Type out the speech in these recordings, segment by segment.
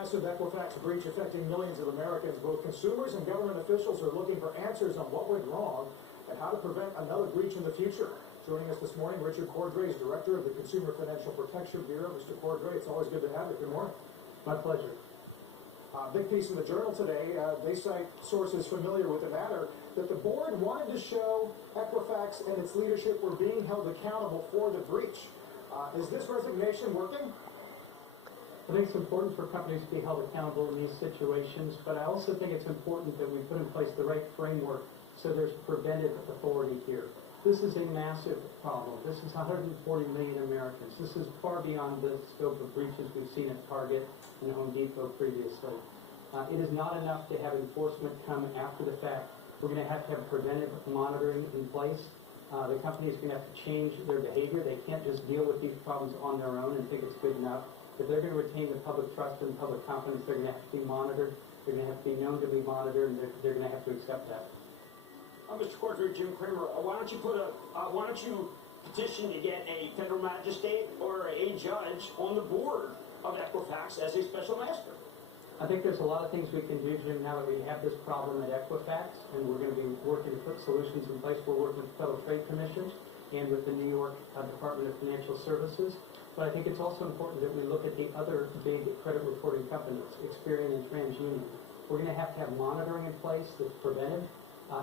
Massive Equifax breach affecting millions of Americans. Both consumers and government officials are looking for answers on what went wrong and how to prevent another breach in the future. Joining us this morning, Richard Cordray is Director of the Consumer Financial Protection Bureau. Mr. Cordray, it's always good to have you. Good morning. My pleasure. Big piece in the Journal today. They cite sources familiar with the matter that the board wanted to show Equifax and its leadership were being held accountable for the breach. Is this resignation working? I think it's important for companies to be held accountable in these situations, but I also think it's important that we put in place the right framework so there's preventive authority here. This is a massive problem. This is 140 million Americans. This is far beyond the scope of breaches we've seen at Target and Home Depot previously. It is not enough to have enforcement come after the fact. We're going to have preventive monitoring in place. The company is going to have to change their behavior. They can't just deal with these problems on their own and think it's good enough. If they're going to retain the public trust and public confidence, they're going to have to be monitored. They're going to have to be known to be monitored, and they're going to have to accept that. Mr. Cordray, Jim Cramer, why don't you petition to get a federal magistrate or a judge on the board of Equifax as a special master? I think there's a lot of things we can do, Jim, now that we have this problem at Equifax, and we're going to be working to put solutions in place. We're working with the Federal Trade Commission and with the New York Department of Financial Services. But I think it's also important that we look at the other big credit reporting companies, Experian and TransUnion. We're going to have monitoring in place that's preventive.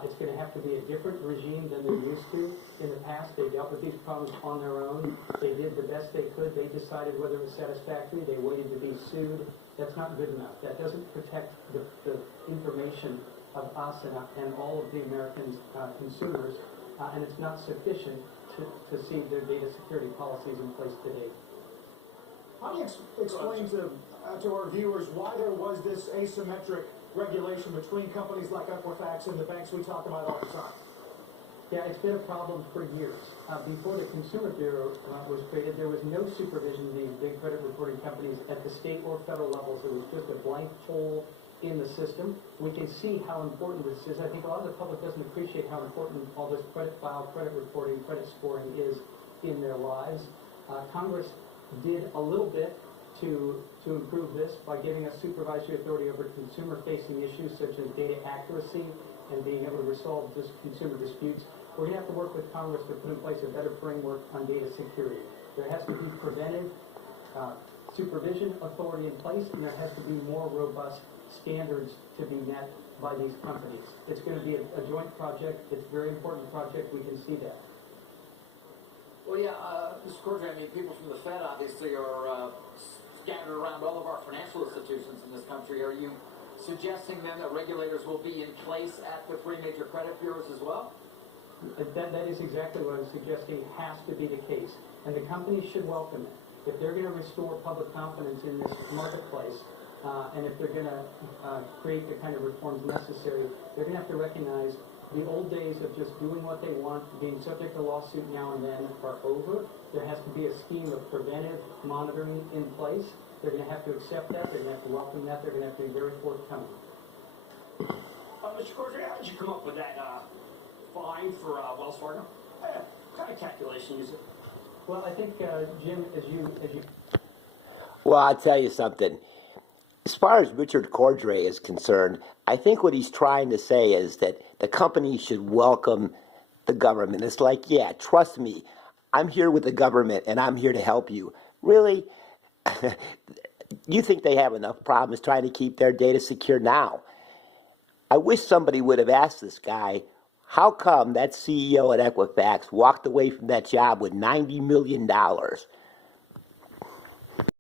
It's going to have to be a different regime than they're used to. In the past, they dealt with these problems on their own. They did the best they could. They decided whether it was satisfactory. They waited to be sued. That's not good enough. That doesn't protect the information of us and all of the American consumers, and it's not sufficient to see their data security policies in place today. How do you explain to our viewers why there was this asymmetric regulation between companies like Equifax and the banks we talk about all the time? Yeah, it's been a problem for years. Before the Consumer Bureau was created, there was no supervision of these big credit reporting companies at the state or federal levels. It was just a blank hole in the system. We can see how important this is. I think a lot of the public doesn't appreciate how important all this credit file, credit reporting, credit scoring is in their lives. Congress did a little bit to improve this by giving us supervisory authority over consumer-facing issues such as data accuracy and being able to resolve consumer disputes. We're going to have to work with Congress to put in place a better framework on data security. There has to be preventive supervision authority in place, and there has to be more robust standards to be met by these companies. It's going to be a joint project. It's a very important project. We can see that. Well, yeah, Mr. Cordray, I mean, people from the Fed obviously are scattered around all of our financial institutions in this country. Are you suggesting then that regulators will be in place at the three major credit bureaus as well? That is exactly what I'm suggesting has to be the case. And the companies should welcome it. If they're going to restore public confidence in this marketplace, and if they're going to create the kind of reforms necessary, they're going to have to recognize the old days of just doing what they want, being subject to lawsuit now and then, are over. There has to be a scheme of preventive monitoring in place. They're going to have to accept that. They're going to have to welcome that. They're going to have to be very forthcoming. Mr. Cordray, how did you come up with that fine for Wells Fargo? What kind of calculation is it? Well, I think, Jim, as you... Well, I'll tell you something. As far as Richard Cordray is concerned, I think what he's trying to say is that the company should welcome the government. It's like, yeah, trust me, I'm here with the government and I'm here to help you. Really? You think they have enough problems trying to keep their data secure now? I wish somebody would have asked this guy, how come that CEO at Equifax walked away from that job with $90 million?